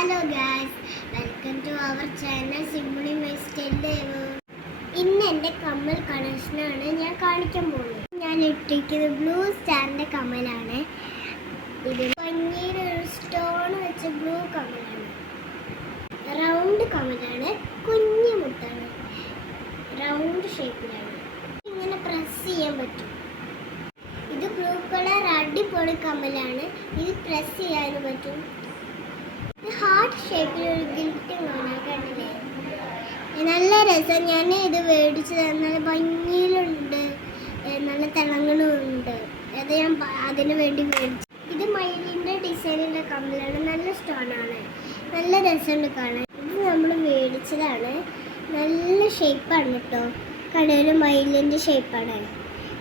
Hello guys, welcome to our channel Simply My Style. ഇന്ന് എൻ്റെ കമ്മൽ കളക്ഷനാണ് ഞാൻ കാണിക്കാൻ പോകുന്നത്. ഞാൻ ഇട്ടിരിക്കുന്നത് ബ്ലൂ സ്റ്റാറിൻ്റെ കമ്മലാണ്. ഇത് ഭംഗിയിലൊരു സ്റ്റോൺ വെച്ച ബ്ലൂ കമ്മലാണ്. റൗണ്ട് കമ്മലാണ്, കുഞ്ഞു മുത്താണ്, റൗണ്ട് ഷേപ്പിലാണ്. ഇങ്ങനെ പ്രസ് ചെയ്യാൻ പറ്റും. ഇത് ബ്ലൂ കളർ അടിപൊളി കമ്മലാണ്. ഇത് പ്രസ് ചെയ്യാനും പറ്റും. ഹാർട്ട് ഷേപ്പിലൊരു ഗിൽറ്റും കാണാൻ കണ്ടില്ലേ, നല്ല രസം. ഞാൻ ഇത് മേടിച്ചത് നല്ല ഭംഗിയിലുണ്ട്, നല്ല തിളങ്ങണമുണ്ട്. അത് ഞാൻ അതിന് വേണ്ടി മേടിച്ചു. ഇത് മയിലിൻ്റെ ഡിസൈനിൻ്റെ കമ്മലാണ്, നല്ല സ്റ്റോണാണ്, നല്ല രസമുണ്ട് കാണാൻ. ഇത് നമ്മൾ മേടിച്ചതാണ്. നല്ല ഷേപ്പാണ് കേട്ടോ, കടയിൽ മയിലിൻ്റെ ഷേപ്പാണ്.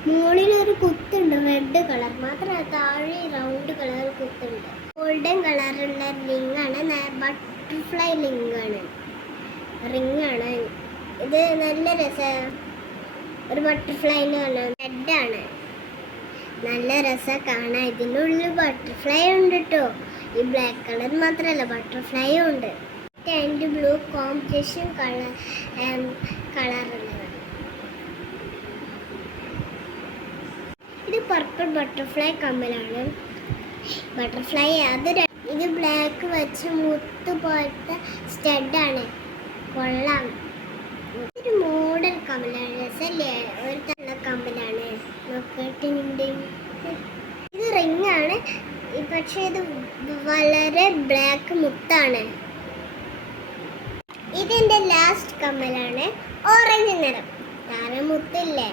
മുകളിലൊരു കുത്തുണ്ട്, റെഡ് കളർ മാത്രമല്ല, താഴെ റൗണ്ട് കളർ കുത്തുണ്ട്. ഗോൾഡൻ കളറുള്ള റിങ്ങാണ്, ബട്ടർഫ്ലൈ റിങ്ങാണ്. ഇത് നല്ല രസം. ഒരു ബട്ടർഫ്ലൈന്ന് പറഞ്ഞാൽ റെഡാണ്, നല്ല രസം കാണാൻ. ഇതിൻ്റെ ഉള്ളിൽ ബട്ടർഫ്ലൈ ഉണ്ട് കേട്ടോ. ഈ ബ്ലാക്ക് കളർ മാത്രമല്ല, ബട്ടർഫ്ലൈയും ഉണ്ട്. ആൻഡ് ബ്ലൂ കോമ്പിനേഷൻ കളറുള്ളതാണ്. ഇത് പർപ്പിൾ ബട്ടർഫ്ലൈ കമ്മലാണ്. ബട്ടർഫ്ലൈ ഇത് ബ്ലാക്ക് വെച്ച് മുത്ത് പോലത്തെ സ്റ്റഡാണ്, കൊള്ളാം. ഒരു മോഡൽ കമ്മലാണ്, രസല്ലേ, ഒരു തള്ള കമ്മലാണ്. നോക്കിയിട്ടുണ്ട്. ഇത് റിങ്ങാണ്, പക്ഷേ ഇത് വളരെ ബ്ലാക്ക് മുത്താണ്. ഇതെൻ്റെ ലാസ്റ്റ് കമ്മലാണ്, ഓറഞ്ച് നിറം, കാരണം മുത്തില്ലേ.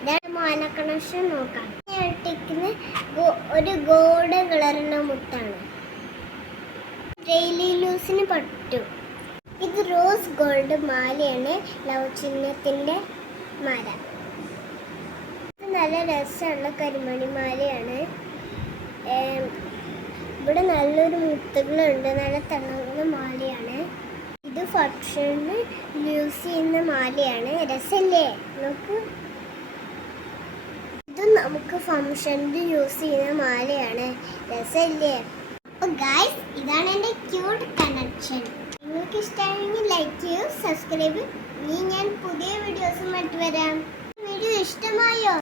ഇതാണ് മോന കണക്ഷൻ. നോക്കാം, ഒരു ഗോൾഡൻ കളറുള്ള മുത്താണ്, ഡെയിലി യൂസിന് പറ്റും. ഇത് റോസ് ഗോൾഡ് മാലയാണ്, ലവ് ചിഹ്നത്തിൻ്റെ മാല. ഇത് നല്ല രസമുള്ള കരിമണി മാലയാണ്. ഇവിടെ നല്ലൊരു മുത്തുകളുണ്ട്, നല്ല തിളങ്ങുന്ന മാലയാണ്. ഇത് ഫംഗ്ഷന് യൂസ് ചെയ്യുന്ന മാലയാണ്, രസല്ലേ, നോക്ക്. ഇത് നമുക്ക് ഫംഗ്ഷനിൽ യൂസ് ചെയ്യുന്ന മാലയാണ്, രസല്ലേ. അപ്പോൾ ഗൈസ്, ഇതാണ് എൻ്റെ ക്യൂട്ട് കണക്ഷൻ. നിങ്ങൾക്ക് ഇഷ്ടമാണെങ്കിൽ ലൈക്ക് ചെയ്യൂ, സബ്സ്ക്രൈബ്. ഇനി ഞാൻ പുതിയ വീഡിയോസുമായിട്ട് വരാം. വീഡിയോ ഇഷ്ടമായോ?